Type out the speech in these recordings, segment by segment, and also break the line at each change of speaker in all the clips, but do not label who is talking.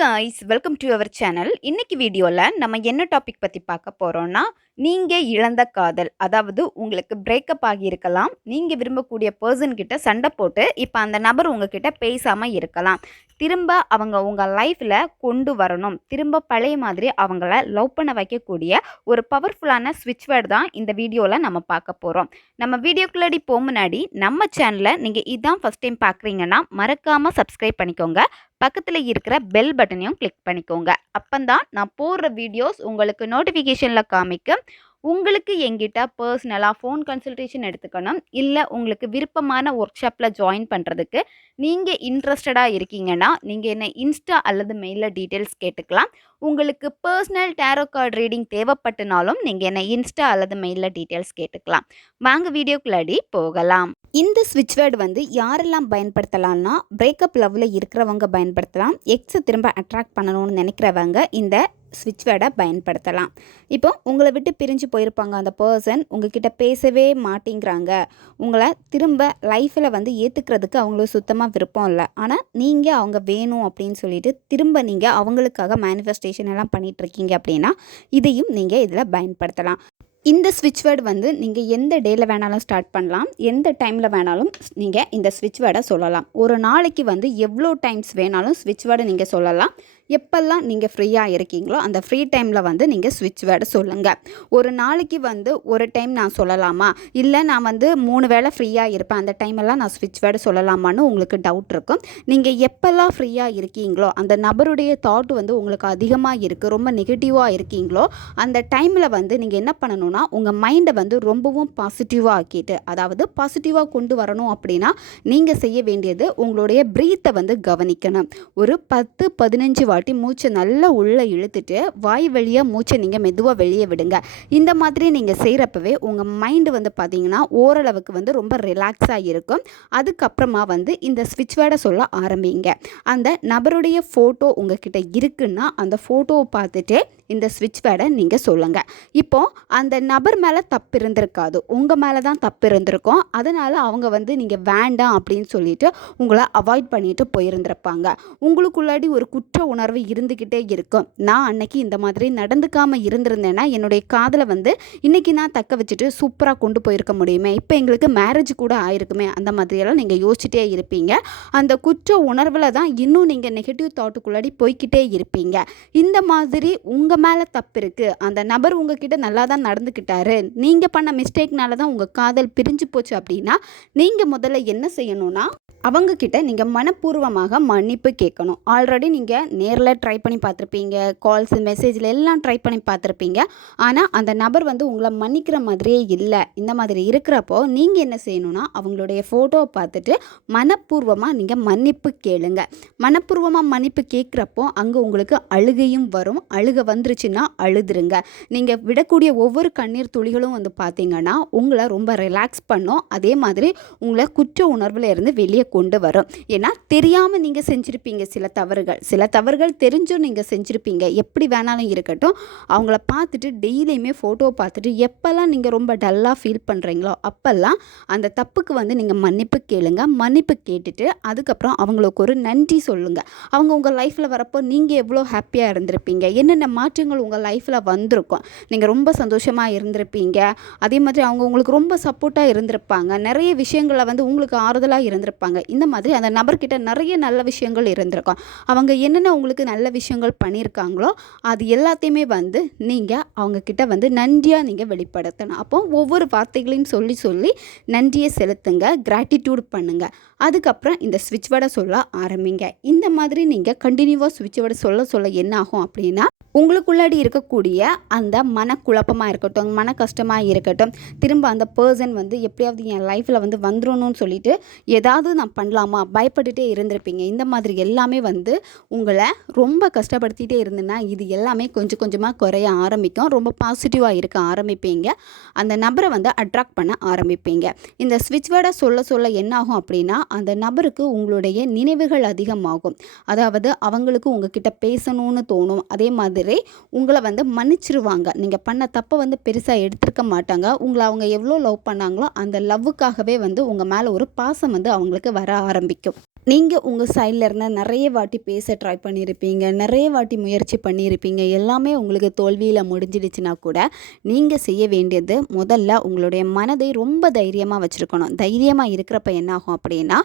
Guys welcome to our channel இன்னைக்கு வீடியோவில் நம்ம என்ன டாபிக் பற்றி பார்க்க போகிறோம்னா நீங்கள் இழந்த காதல் அதாவது உங்களுக்கு பிரேக்கப் ஆகியிருக்கலாம் நீங்கள் விரும்பக்கூடிய பர்சன்கிட்ட சண்டை போட்டு இப்போ அந்த நபர் உங்ககிட்ட பேசாமல் இருக்கலாம். திரும்ப அவங்க உங்கள் லைஃப்பில் கொண்டு வரணும். திரும்ப பழைய மாதிரி அவங்கள லவ் பண்ண வைக்கக்கூடிய ஒரு பவர்ஃபுல்லான ஸ்விட்ச் வேர்டு தான் இந்த வீடியோவில் நம்ம பார்க்க போகிறோம் நம்ம வீடியோக்குள்ளடி போக முன்னாடி நம்ம சேனலை நீங்கள் இதான் ஃபஸ்ட் டைம் பார்க்குறீங்கன்னா மறக்காமல் சப்ஸ்கிரைப் பண்ணிக்கோங்க. பக்கத்தில் இருக்கிற பெல் பட்டனையும் கிளிக் பண்ணிக்கோங்க. அப்பந்தான் நான் போடுற வீடியோஸ் உங்களுக்கு நோட்டிஃபிகேஷனில் காமிக்கும். உங்களுக்கு எங்கிட்ட பர்சனலாக ஃபோன் கன்சல்டேஷன் எடுத்துக்கணும். இல்லை உங்களுக்கு விருப்பமான ஒர்க் ஷாப்பில் ஜாயின் பண்ணுறதுக்கு நீங்கள் இன்ட்ரெஸ்டடாக இருக்கீங்கன்னா நீங்கள் என்ன இன்ஸ்டா அல்லது மெயிலில் டீட்டெயில்ஸ் கேட்டுக்கலாம். உங்களுக்கு பர்சனல் டேரோ கார்டு ரீடிங் தேவைப்பட்டனாலும் நீங்கள் என்ன இன்ஸ்டா அல்லது மெயிலில் டீட்டெயில்ஸ் கேட்டுக்கலாம். வாங்க வீடியோக்குள்ளாடி போகலாம். இந்த ஸ்விட்ச் வேர்டு வந்து யாரெல்லாம் பயன்படுத்தலாம்னா பிரேக்கப் லவ்வில் இருக்கிறவங்க பயன்படுத்தலாம். எக்ஸை திரும்ப அட்ராக்ட் பண்ணணும்னு நினைக்கிறவங்க இந்த ஸ்விட்ச் வேர்டை பயன்படுத்தலாம். இப்போ உங்களை விட்டு பிரிஞ்சு போயிருப்பாங்க அந்த பர்சன் உங்ககிட்ட பேசவே மாட்டேங்கிறாங்க. உங்களை திரும்ப லைஃப்பில் வந்து ஏற்றுக்கிறதுக்கு அவங்களுக்கு சுத்தமாக விருப்பம் இல்லை. ஆனால் நீங்கள் அவங்க வேணும் அப்படின்னு சொல்லிட்டு திரும்ப நீங்கள் அவங்களுக்காக மேனிஃபெஸ்டேஷன் எல்லாம் பண்ணிகிட்ருக்கீங்க அப்படின்னா இதையும் நீங்கள் இதில் பயன்படுத்தலாம். இந்த ஸ்விட்ச் வேர்டு வந்து நீங்கள் எந்த டேயில் வேணாலும் ஸ்டார்ட் பண்ணலாம். எந்த டைமில் வேணாலும் நீங்கள் இந்த ஸ்விட்ச் வேர்டை சொல்லலாம். ஒரு நாளைக்கு வந்து எவ்வளோ டைம்ஸ் வேணாலும் ஸ்விட்ச் வேர்டை நீங்கள் சொல்லலாம். எப்பெல்லாம் நீங்கள் ஃப்ரீயாக இருக்கீங்களோ அந்த ஃப்ரீ டைமில் வந்து நீங்கள் ஸ்விட்ச் வேர்டு சொல்லுங்கள் ஒரு நாளைக்கு வந்து ஒரு டைம் நான் சொல்லலாமா? இல்லை நான் வந்து மூணு வேளை ஃப்ரீயாக இருப்பேன் அந்த டைமெல்லாம் நான் ஸ்விட்ச் வேர்டு சொல்லலாமான்னு உங்களுக்கு டவுட் இருக்கும். நீங்கள் எப்பெல்லாம் ஃப்ரீயாக இருக்கீங்களோ அந்த நபருடைய தாட் வந்து உங்களுக்கு அதிகமாக இருக்குது ரொம்ப நெகட்டிவாக இருக்கீங்களோ அந்த டைமில் வந்து நீங்கள் என்ன பண்ணணும்னா உங்கள் மைண்டை வந்து ரொம்பவும் பாசிட்டிவாக ஆக்கிட்டு அதாவது பாசிட்டிவாக கொண்டு வரணும் அப்படின்னா நீங்கள் செய்ய வேண்டியது உங்களுடைய ப்ரீத்தை வந்து கவனிக்கணும். ஒரு பத்து பதினஞ்சு வாட்டி மூச்சை நல்லா உள்ளே இழுத்துட்டு வாய் வழியாக மூச்சை நீங்கள் மெதுவாக வெளியே விடுங்க. இந்த மாதிரி நீங்கள் செய்கிறப்பவே உங்கள் மைண்டு வந்து பார்த்தீங்கன்னா ஓரளவுக்கு வந்து ரொம்ப ரிலாக்ஸாக இருக்கும். அதுக்கப்புறமா வந்து இந்த ஸ்விட்ச் வேர்டை சொல்ல ஆரம்பிங்க. அந்த நபருடைய ஃபோட்டோ உங்ககிட்ட இருக்குன்னா அந்த ஃபோட்டோவை பார்த்துட்டு இந்த ஸ்விட்ச் வேர்டை நீங்கள் சொல்லுங்கள் இப்போது அந்த நபர் மேலே தப்பு இருந்திருக்காது. உங்கள் மேலே தான் தப்பு இருந்திருக்கும். அதனால் அவங்க வந்து நீங்கள் வேண்டாம் அப்படின்னு சொல்லிட்டு உங்களை அவாய்ட் பண்ணிட்டு போயிருந்திருப்பாங்க. உங்களுக்குள்ளாடி ஒரு குற்ற உணர்வு இருந்துக்கிட்டே இருக்கும். நான் அன்னைக்கு இந்த மாதிரி நடந்துக்காமல் இருந்திருந்தேன்னா என்னுடைய காதலை வந்து இன்றைக்கி நான் தக்க வச்சுட்டு சூப்பராக கொண்டு போயிருக்க முடியுமே? இப்போ எங்களுக்கு மேரேஜ் கூட ஆயிருக்குமே? அந்த மாதிரியெல்லாம் நீங்கள் யோசிச்சுட்டே இருப்பீங்க. அந்த குற்ற உணர்வில் தான் இன்னும் நீங்கள் நெகட்டிவ் தாட்டுக்குள்ளாடி போய்க்கிட்டே இருப்பீங்க. இந்த மாதிரி உங்கள் மேலே தப்பு இருக்குது அந்த நபர் உங்ககிட்ட நல்லா தான் நடந்துக்கிட்டாரு. நீங்கள் பண்ண மிஸ்டேக்னால தான் உங்கள் காதல் பிரிஞ்சு போச்சு அப்படின்னா நீங்கள் முதல்ல என்ன செய்யணும்னா அவங்க கிட்ட நீங்கள் மனப்பூர்வமாக மன்னிப்பு கேட்கணும். ஆல்ரெடி நீங்கள் நேரில் ட்ரை பண்ணி பார்த்துருப்பீங்க. கால்ஸ் மெசேஜில் எல்லாம் ட்ரை பண்ணி பார்த்துருப்பீங்க. ஆனால் அந்த நபர் வந்து உங்களை மன்னிக்கிற மாதிரியே இல்லை. இந்த மாதிரி இருக்கிறப்போ நீங்கள் என்ன செய்யணும்னா அவங்களுடைய ஃபோட்டோவை பார்த்துட்டு மனப்பூர்வமாக நீங்கள் மன்னிப்பு கேளுங்க. மனப்பூர்வமாக மன்னிப்பு கேட்குறப்போ அங்கே உங்களுக்கு அழுகையும் வரும். அழுக வந்துருச்சுன்னா அழுதுருங்க. நீங்கள் விடக்கூடிய ஒவ்வொரு கண்ணீர் துளிகளும் வந்து பார்த்தீங்கன்னா உங்களை ரொம்ப ரிலாக்ஸ் பண்ணும். அதே மாதிரி உங்களை குற்ற உணர்வில் இருந்து வெளியே கொண்டு வரும். ஏன்னா தெரியாமல் நீங்கள் செஞ்சுருப்பீங்க சில தவறுகள். சில தவறுகள் தெரிஞ்சும் நீங்கள் செஞ்சுருப்பீங்க. எப்படி வேணாலும் இருக்கட்டும். அவங்கள பார்த்துட்டு டெய்லியுமே ஃபோட்டோ பார்த்துட்டு எப்போல்லாம் நீங்கள் ரொம்ப டல்லாக ஃபீல் பண்ணுறீங்களோ அப்போல்லாம் அந்த தப்புக்கு வந்து நீங்கள் மன்னிப்பு கேளுங்க. மன்னிப்பு கேட்டுட்டு அதுக்கப்புறம் அவங்களுக்கு ஒரு நன்றி சொல்லுங்கள் அவங்க உங்கள் லைஃப்பில் வரப்போ நீங்கள் எவ்வளோ ஹாப்பியாக இருந்திருப்பீங்க? என்னென்ன மாற்றங்கள் உங்கள் லைஃப்பில் வந்திருக்கும்? நீங்கள் ரொம்ப சந்தோஷமாக இருந்திருப்பீங்க. அதே மாதிரி அவங்க உங்களுக்கு ரொம்ப சப்போர்ட்டாக இருந்திருப்பாங்க. நிறைய விஷயங்களை வந்து உங்களுக்கு ஆறுதலாக இருந்திருப்பாங்க. இந்த மாதிரி அந்த நபர்கிட்ட நிறைய நல்ல விஷயங்கள் இருந்திருக்கும். அவங்க என்னென்ன உங்களுக்கு நல்ல விஷயங்கள் பண்ணியிருக்காங்களோ அது எல்லாத்தையுமே வந்து நீங்கள் அவங்கக்கிட்ட வந்து நன்றியாக நீங்கள் வெளிப்படுத்தணும். அப்போ ஒவ்வொரு வார்த்தைகளையும் சொல்லி சொல்லி நன்றியை செலுத்துங்க கிராட்டிடியூட் பண்ணுங்கள் அதுக்கப்புறம் இந்த ஸ்விட்ச் வேர்டை சொல்ல ஆரம்பிங்க. இந்த மாதிரி நீங்கள் கண்டினியூவாக ஸ்விட்ச் வேர்டை சொல்ல சொல்ல என்ன ஆகும் அப்படின்னா உங்களுக்குள்ளாடி இருக்கக்கூடிய அந்த மனக்குழப்பமாக இருக்கட்டும் மன கஷ்டமாக இருக்கட்டும் திரும்ப அந்த பர்சன் வந்து எப்படியாவது என் லைஃப்பில் வந்து வந்துடணும்னு சொல்லிட்டு ஏதாவது நான் பண்ணலாமா? பயப்பட்டுட்டே இருந்திருப்பீங்க. இந்த மாதிரி எல்லாமே வந்து உங்களை ரொம்ப கஷ்டப்படுத்திகிட்டே இருந்ததுன்னா இது எல்லாமே கொஞ்சம் கொஞ்சமாக குறைய ஆரம்பிக்கும். ரொம்ப பாசிட்டிவாக இருக்க ஆரம்பிப்பீங்க. அந்த நபரை வந்து அட்ராக்ட் பண்ண ஆரம்பிப்பீங்க. இந்த ஸ்விட்ச் வேர்டை சொல்ல சொல்ல என்ன ஆகும் அப்படின்னா அந்த நபருக்கு உங்களுடைய நினைவுகள் அதிகமாகும். அதாவது அவங்களுக்கு உங்ககிட்ட பேசணும்னு தோணும். அதே மாதிரி உங்களை வந்து மன்னிச்சிருவாங்க. நீங்கள் பண்ண தப்பை வந்து பெருசாக எடுத்திருக்க மாட்டாங்க. உங்களை அவங்க எவ்வளோ லவ் பண்ணாங்களோ அந்த லவ்வுக்காகவே வந்து உங்கள் மேலே ஒரு பாசம் வந்து அவங்களுக்கு வர ஆரம்பிக்கும். நீங்கள் உங்கள் சைடில் இருந்து நிறைய வாட்டி பேச ட்ரை பண்ணியிருப்பீங்க நிறைய வாட்டி முயற்சி பண்ணியிருப்பீங்க எல்லாமே உங்களுக்கு தோல்வியில் முடிஞ்சிடுச்சுன்னா கூட நீங்கள் செய்ய வேண்டியது முதல்ல உங்களுடைய மனதை ரொம்ப தைரியமாக வச்சுருக்கணும். தைரியமாக இருக்கிறப்ப என்னாகும் அப்படின்னா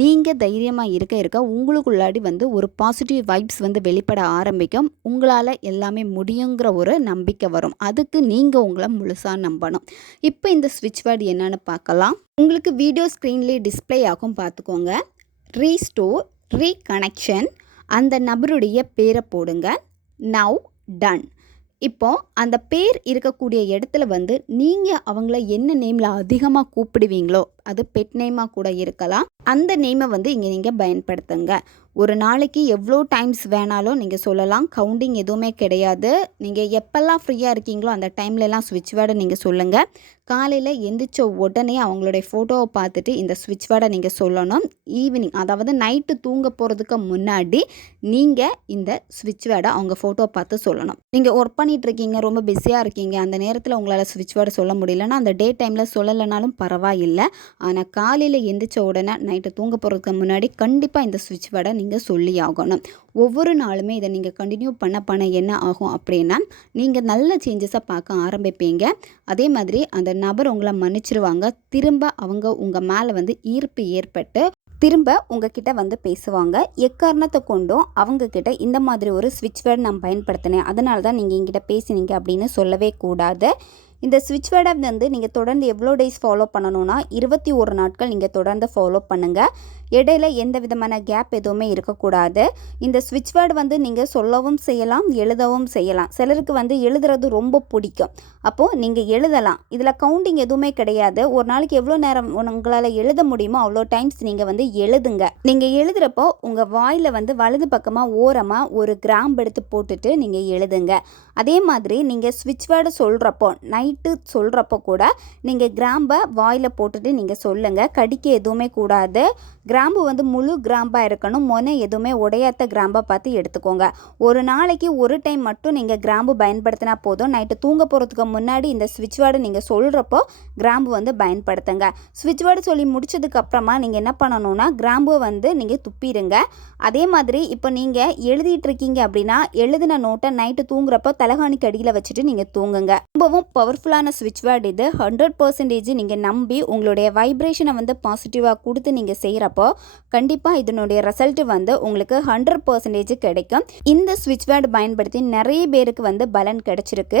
நீங்கள் தைரியமாக இருக்க இருக்க உங்களுக்குள்ளாடி வந்து ஒரு பாசிட்டிவ் வைப்ஸ் வந்து வெளிப்பட ஆரம்பிக்கும். உங்களால் எல்லாமே முடியுங்கிற ஒரு நம்பிக்கை வரும். அதுக்கு நீங்கள் உங்களை முழுசாக நம்பணும். இப்போ இந்த ஸ்விட்ச் வேர்டு என்னென்னு பார்க்கலாம். உங்களுக்கு வீடியோ ஸ்க்ரீன்லேயே டிஸ்ப்ளே ஆகும் பார்த்து பார்த்துக்கோங்க. ரீஸ்டோர் ரீகனெக்ஷன் அந்த நபருடைய பேரை போடுங்க. நவ் டன் இப்போ அந்த பேர் இருக்கக்கூடிய இடத்துல வந்து நீங்கள் அவங்கள என்ன நேமில் அதிகமாக கூப்பிடுவீங்களோ அது பெட் நேமாக கூட இருக்கலாம். அந்த நேமை வந்து இங்கே நீங்கள் பயன்படுத்துங்க. ஒரு நாளைக்கு எவ்வளோ டைம்ஸ் வேணாலும் நீங்கள் சொல்லலாம். கவுண்டிங் எதுவுமே கிடையாது. நீங்கள் எப்போல்லாம் ஃப்ரீயாக இருக்கீங்களோ அந்த டைம்லலாம் ஸ்விட்ச் வேர்டை நீங்கள் சொல்லுங்கள் காலையில் எந்திரிச்ச உடனே அவங்களுடைய ஃபோட்டோவை பார்த்துட்டு இந்த ஸ்விட்ச் வேர்டை நீங்கள் சொல்லணும். ஈவினிங் அதாவது நைட்டு தூங்க போகிறதுக்கு முன்னாடி நீங்கள் இந்த ஸ்விட்ச் வேர்டை அவங்க ஃபோட்டோவை பார்த்து சொல்லணும். நீங்கள் ஒர்க் பண்ணிகிட்டு இருக்கீங்க ரொம்ப பிஸியாக இருக்கீங்க அந்த நேரத்தில் உங்களால் ஸ்விட்ச் வேர்டை சொல்ல முடியலன்னா அந்த டே டைமில் சொல்லலைனாலும் பரவாயில்லை. ஆனால் காலையில் எந்திரிச்ச உடனே நைட்டு தூங்க போகிறதுக்கு முன்னாடி கண்டிப்பாக இந்த சுவிட்ச் வேர்டை நீங்கள் சொல்லி ஆகணும். ஒவ்வொரு நாளுமே இதை நீங்கள் கண்டினியூ பண்ண பண்ண என்ன ஆகும் அப்படின்னா நீங்கள் நல்ல சேஞ்சஸை பார்க்க ஆரம்பிப்பீங்க. அதே மாதிரி அந்த நபர் உங்களை மன்னிச்சிருவாங்க. திரும்ப அவங்க உங்கள் மேலே வந்து ஈர்ப்பு ஏற்பட்டு திரும்ப உங்ககிட்ட வந்து பேசுவாங்க. எக்காரணத்தை கொண்டும் அவங்கக்கிட்ட இந்த மாதிரி ஒரு ஸ்விட்ச் வேர்டு நான் பயன்படுத்தினேன். அதனால தான் நீங்கள் என்கிட்ட பேசினீங்க அப்படின்னு சொல்லவே கூடாது. இந்த ஸ்விட்ச் வேர்டை வந்து நீங்கள் தொடர்ந்து எவ்வளோ டேஸ் ஃபாலோ பண்ணணும்னா இருபத்தி ஒரு நாட்கள் நீங்கள் தொடர்ந்து ஃபாலோ பண்ணுங்கள் இடையில எந்த விதமான கேப் எதுவுமே இருக்கக்கூடாது. இந்த ஸ்விட்ச் வேர்டு வந்து நீங்கள் சொல்லவும் செய்யலாம் எழுதவும் செய்யலாம். சிலருக்கு வந்து எழுதுறது ரொம்ப பிடிக்கும். அப்போது நீங்கள் எழுதலாம். இதில் கவுண்டிங் எதுவுமே கிடையாது. ஒரு நாளைக்கு எவ்வளோ நேரம் உங்களால் எழுத முடியுமோ அவ்வளோ டைம்ஸ் நீங்கள் வந்து எழுதுங்க. நீங்கள் எழுதுகிறப்போ உங்கள் வாயில் வந்து வலது பக்கமாக ஓரமாக ஒரு கிராம்பு எடுத்து போட்டுட்டு நீங்கள் எழுதுங்க. அதே மாதிரி நீங்கள் ஸ்விட்ச் வேர்டு சொல்கிறப்போ நைட்டு சொல்கிறப்போ கூட நீங்கள் கிராம்பை வாயில் போட்டுட்டு நீங்கள் சொல்லுங்கள் கடிக்க எதுவுமே கூடாது. கிராம்பு வந்து முழு கிராம்பாக இருக்கணும். மொனை எதுவுமே உடையாத்த கிராம்பாக பார்த்து எடுத்துக்கோங்க. ஒரு நாளைக்கு ஒரு டைம் மட்டும் நீங்கள் கிராம்பு பயன்படுத்தினா போதும். நைட்டு தூங்க போகிறதுக்கு முன்னாடி இந்த ஸ்விட்ச் வேர்டு நீங்கள் சொல்கிறப்போ கிராம்பு வந்து பயன்படுத்துங்க. சுவிட்ச் வேர்டு சொல்லி முடிச்சதுக்கப்புறமா நீங்கள் என்ன பண்ணணும்னா கிராம்பு வந்து நீங்கள் துப்பிடுங்க. அதே மாதிரி இப்போ நீங்கள் எழுதிட்டு இருக்கீங்க அப்படின்னா எழுதின நோட்டை நைட்டு தூங்குறப்போ தலகாணிக்கு அடியில் வச்சுட்டு நீங்கள் தூங்குங்க. ரொம்பவும் பவர்ஃபுல்லான சுவிட்ச் வேர்டு இது. ஹண்ட்ரட் பர்சன்டேஜ் நீங்கள் நம்பி உங்களுடைய வைப்ரேஷனை வந்து பாசிட்டிவாக கொடுத்து நீங்கள் செய்கிறப்போ கண்டிப்பாக இதனுடைய ரிசல்ட் வந்து உங்களுக்கு ஹண்ட்ரட் பர்சன்டேஜ் கிடைக்கும். இந்த ஸ்விட்ச் பேர்டு பயன்படுத்தி நிறைய பேருக்கு வந்து பலன் கிடைச்சிருக்கு.